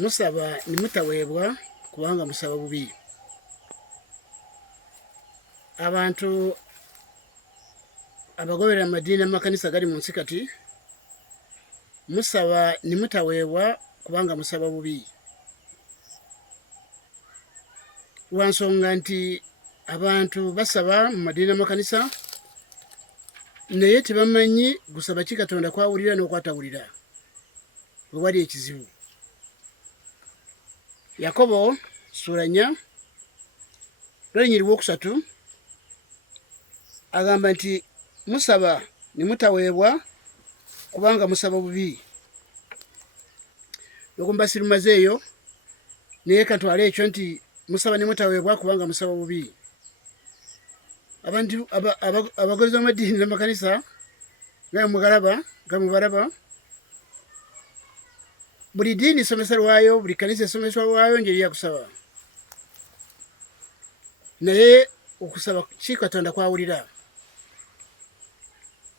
musaba nimutaweebwa kubanga musaba bubi. Abantu abagoberera amadiini amakanisa gali mu nsi kati musaba nimutaweebwa kubanga musaba bubi. Lwansonga nti abantu basaba mu madiini amakanisa naye tebamanyi gusaba ki Katonda kwawulira n'okwatawulira bwe wali ekizibu. Yakobo sura 4 lunyiri lwokusatu agamba nti musaba nimutaweebwa kubanga musaba bubi. Lokumbasirumaze eyo naye katwale ekyo nti musaba nimutaweebwa kubanga musaba bubi. Abantu abagozi b'amadiini n'amakanisa gamubalaba buli diini isomesa lwayo, buli kanisa isomesa lwayo ngeri ya kusaba. Naye okusaba ki Katonda kwawulira?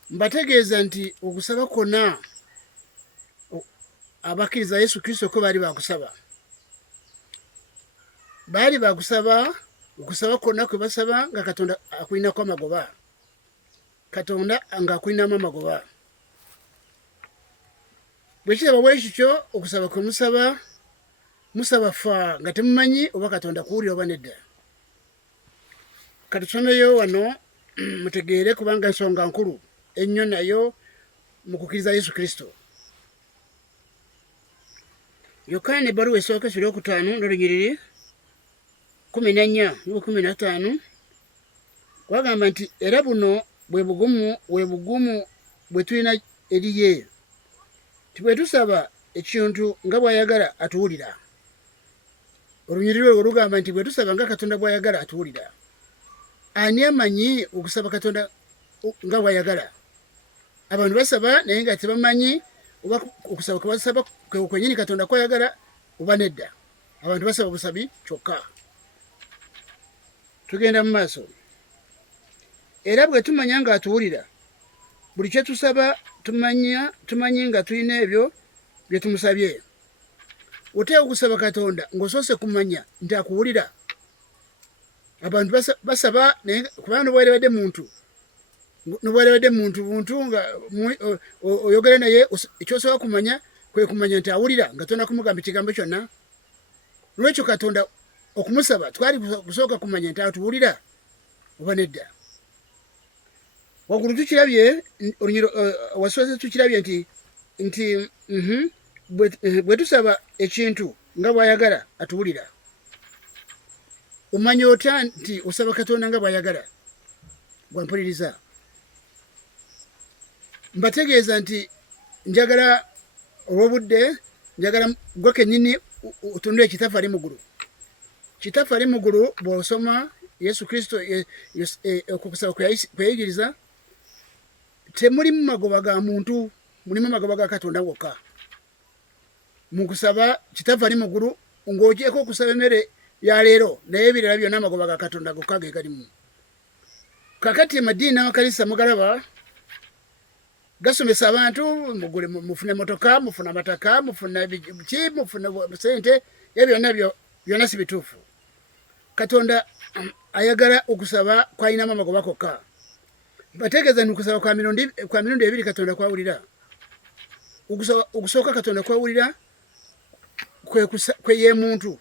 Mbategeeza nti okusaba kwonna abakkiriza Yesu Kristo ko baali bakusaba. Baali bakusaba okusaba kwonna kwe basaba nga Katonda akulinako amagoba. Katonda nga akulinamu amagoba. Bwe kiraba bwe kityo okusaba kwe musaba fa nga temumanyi oba Katonda kuwulira oba nedda. Katusomeyo wano mutegeere kubanga ensonga nkulu ennyo nayo mu kukkiriza Yesu Kristo. Yokaana ebbaluwa esooka sura 5 n'olunyiriri 14-15 wagamba nti era buno bwe bugumu bwe tulina eri ye, ti bwe tusaba ekintu nga bw'ayagala atuwulira. Olunyiriri olwo lugamba nti bwe tusaba nga Katonda bw'ayagala atuwulira. Ani amanyi okusaba Katonda nga bw'ayagala? Abantu basaba naye nga tebamanyi oba okusaba kwe basaba kwenyini Katonda kwayagala oba nedda. Abantu basaba busabi kyokka. Tugenda mu maaso. Era bwe tumanya nga atuwulira, buli kye tusaba tumanyi nga tulina ebyo bye tumusabye. Oteekwa okusaba Katonda ng'osoose kumanya nti akuwulira. Abantu basaba naye kubanga nobwerebedde muntu nga oyogera naye ekyosobola kumanya kwe kumanya nti awulira nga tonna kumugamba ekigambo kyonna. Lwekyo Katonda okumusaba twali kusooka kumanya nti atuwulira oba nedda. Waggulu tukirabye wasoose tukirabye nti bwe tusaba ekintu nga bw'ayagala atuwulira. Omanya otya nti osaba Katonda nga bw'ayagala? Gwampuliriza. Mbategeeza nti njagala olw'obudde njagala gwe kennyini otunule Kitaffe ali mu ggulu. Kitaffe ali mu ggulu bw'osoma Yesu Kristo okusaba kwe yayigiriza temulimu magoba ga muntu, mulimu magoba ga Katonda wokka. Mu kusaba Kitaffe ali mu ggulu ng'ogyeko okusaba emmere ya leero naye ebirala byonna amagoba ga Katonda gokka ge galimu. Kakati amadiini n'amakanisa mugalaba gasomesa abantu mugule mufune motoka, mufune amataka, mufune biki, mufune sente, ebyo byonna si bituufu. Katonda ayagala okusaba kwalinamu amagoba kokka. Bategeeza ni okusaba kwa mirundi ebiri Katonda kwawulira. Okusooka Katonda kwawulira kwe ye muntu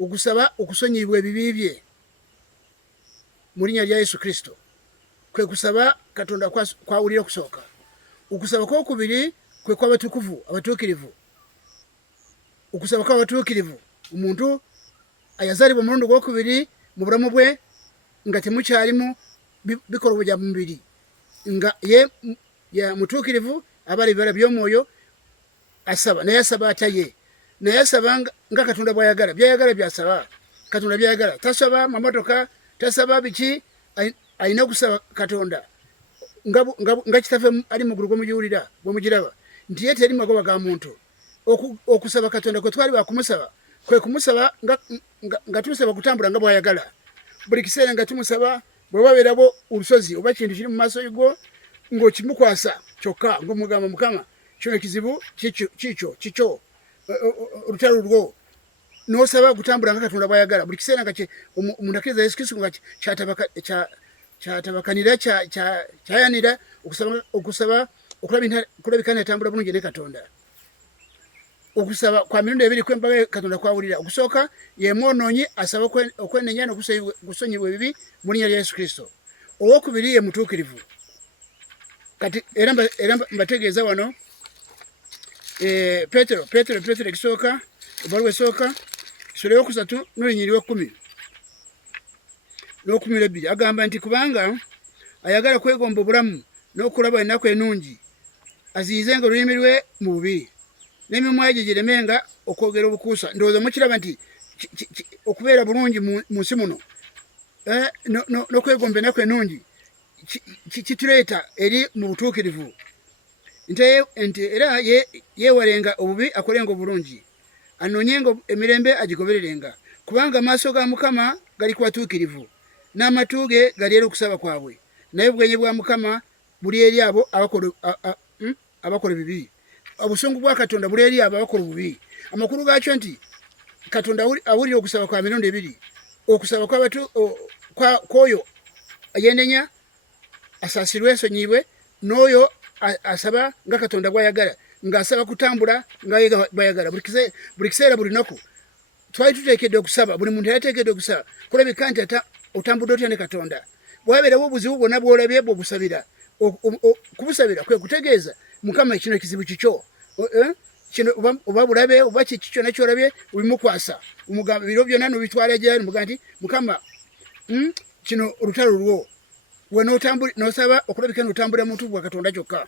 okusaba okusonyiyibwa ebibi bye mu linnya lya Yesu Kristo. Kwe kusaba Katonda kwawulira okusooka. Okusaba kwokubiri kwe kw'abatukuvu abatuukirivu. Okusaba kw'abatuukirivu omuntu ayazaalibwa omulundi gwokubiri mu bulamu bwe nga temukyalimu bikolwa bya mubiri nga ye mutuukirivu abali ebibala by'omwoyo asaba naye asaba atya ye. Naye asaba nga Katonda bw'ayagala, by'ayagala by'asaba. Katonda by'ayagala tasaba mamotoka, tasaba biki, alina okusaba Katonda nga Kitaffe ali mu ggulu bw'omugiraba nti ye teri magoba ga muntu. Okusaba Katonda kwe twali bakumusaba kwe kumusaba nga tumusaba kutambula nga bw'ayagala. Buli kiseera nga tumusaba bwe wabeerabo olusozi oba kintu kiri mu maaso go ng'okimukwasa kyokka ng'omugamba Mukama kino ekizibu kikyo urutalo rwo nosaba gutambura nga Katonda bwayagala buli kiseera nga omuntu akkiriza Yesu Kristo nga kyatabakanira kyayanira okusaba okulabika natambula bulungi ne Katonda. Okusaba kwa mirundi ebiri kwembaga Katonda kwawulira. Okusooka ye mwonoonyi asaba okwenenya n'okusonyibwa ebibi mu linnya lya Yesu Kristo. Owokubiri ye mutuukirivu. Kati era mbategeeza wano Petero ekisooka ebbaluwa esooka sura yokusatu n'olunyiriri 10 n'okumirabiri agamba nti kubanga ayagala kwegomba obulamu n'okulaba ennaku ennungi aziyizenga olulimi lwe mu bubi n'emimwa gye giremenga okwogera obukuusa. Ndowooza mukiraba nti okubeera bulungi mu nsi muno n'okwegomba ennaku ennungi kituleeta eri mu butuukirivu nti era yeewalenga obubi akolenga obulungi anoonyenga emirembe agigobererenga kubanga amaaso ga Mukama gali ku batuukirivu n'amatu ge gali eri okusaba kwabwe naye obwenyi bwa Mukama buli eri abo abakola bibi. Obusungu bwa Katonda buli eri abo abakola bubi. Amakulu gaakyo nti Katonda awulira okusaba kwa mirundi ebiri. Okusaba kw'oyo ayenenya asaasirwe asonyibwe n'oyo asaba nga Katonda bwayagala ng'asaba kutambula nga bwayagala. Buli kiseera buli lunaku twali tuteekedde okusaba, buli muntu yateekedde okusaba kulabika nti otambudde otya ne Katonda. Bwabeerawo obuzibu bwonna bw'olabye bw'obusabira kubusabira kwe kutegeeza Mukama kino ekizibu kikyo kino oba bulabe oba kiki kyonna kyolabye obimukwasa omugamba biro byonna nobitwala gyali omugamba nti Mukama kino olutalo lwo we n'osaba okulabika n'otambulira mu ntuufu bwa Katonda kyokka.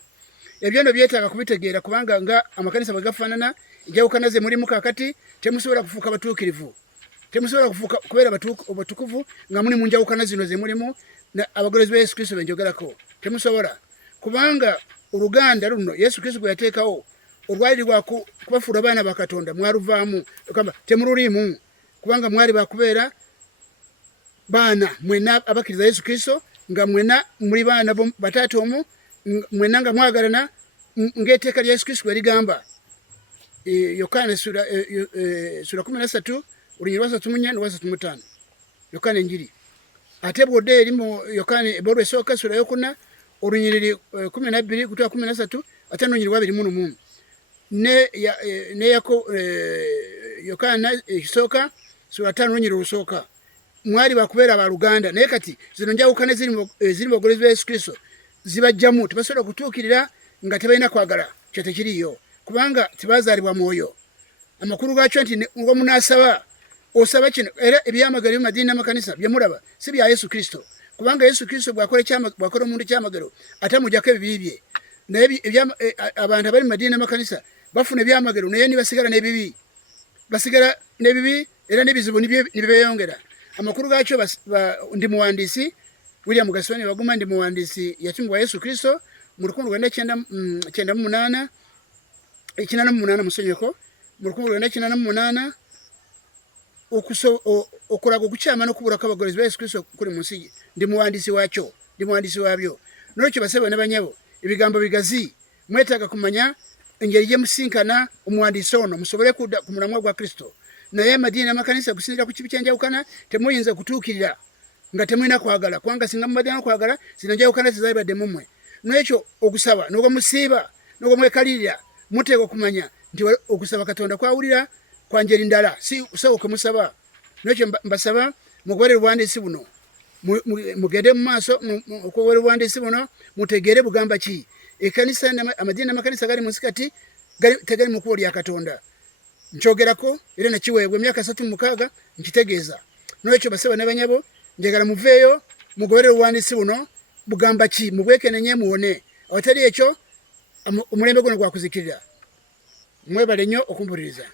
Ebyo nno byetaaga kubitegeera kubanga nga amakanisa bwe gafaanana enjawukana ze mulimu kaakati temusobola kufuuka batuukirivu, temusobola kufuuka kubeera batukuvu nga muli mu njawukana zino ze mulimu abagolozi ba Yesu Kristo benjogerako. Temusobola kubanga oluganda luno Yesu Kristo gwe yateekawo olwali lwa kubafuula abaana ba Katonda mwaluvaamu okamba temululiimu kubanga mwali bakubeera baana mwena abakkiriza Yesu Kristo nga mwena muli baana bataata omu mwena nga mwagalana ng'etteeka lya Yesu Kristo bwe ligamba. Yokaana sura 13 olunyiriri 34 n'olwa 35 Yokaana enjiri. Ate bw'odde eri mu Yokaana ebbaluwa esooka sura yokuna olunyiriri 12 kutya 13 ate n'olunyiriri 21 ne Yokaana ekisooka sura 5 olunyiriri olusooka mwali bakubeera abaluganda naye kati zino njawukana ziri mu bagolozi ba Yesu Kristo zibajjamu tebasobola kutuukirira nga tebalina kwagala kyo tekiriyo kubanga tebazaalibwa mwoyo. Amakulu gaakyo nti nga munaasaba osaba kino era ebyamagero by'amadiini n'amakanisa bye mulaba si bya Yesu Kristo kubanga Yesu Kristo bw'akola omuntu ekyamagero ate amuggyako ebibi bye. Naye abantu abali mu madiini n'amakanisa bafuna ebyamagero naye nibasigala n'ebibi era n'ebizibu nibyeyongera. Amakulu gaakyo ndi muwandiisi William Gasoni Baguma ndi muwandiisi yatumibwa Yesu Kristo mu 1998 musonyeko mu 1998 okulaga okukyama n'okubulako abagolozi ba Yesu Kristo kuli mu nsi. Ndi muwandiisi wakyo, ndi muwandiisi wabyo. N'olwekyo basebo ne banyabo ebigambo bigazi mwetaaga kumanya engeri gye musinkana omuwandiisi ono musobole kudda ku mulamwa gwa Kristo. Naye amadiini n'amakanisa kusinziira ku kibi ky'enjawukana temuyinza kutuukirira nga temulina kwagala kubanga singa mubadde n'okwagala zino njawukana tezaalibadde mu mmwe. N'ekyo okusaba n'obwe musiiba n'obwe mwekalirira muteeka okumanya nti okusaba Katonda kwawulira kwa ngeri ndala si kusaba okwemusaba. N'ekyo mbasaba mugoberere obuwandiisi buno mugende mu maaso okugoberera obuwandiisi buno mutegeere bugamba ki. Ekkanisa amadiini n'amakanisa gali mu nsi kati tegali mu kkubo lya Katonda. Nkyogerako era nakiweebwa emyaka 36 nkitegeeza. N'ekyo basaba ne banyabo njagala muveeyo mugoberere obuwandiisi buno bugamba ki mubwekenenye muwone. Awatali ekyo omulembe guno gwakuzikirira. Mwebale nnyo okumpuliriza.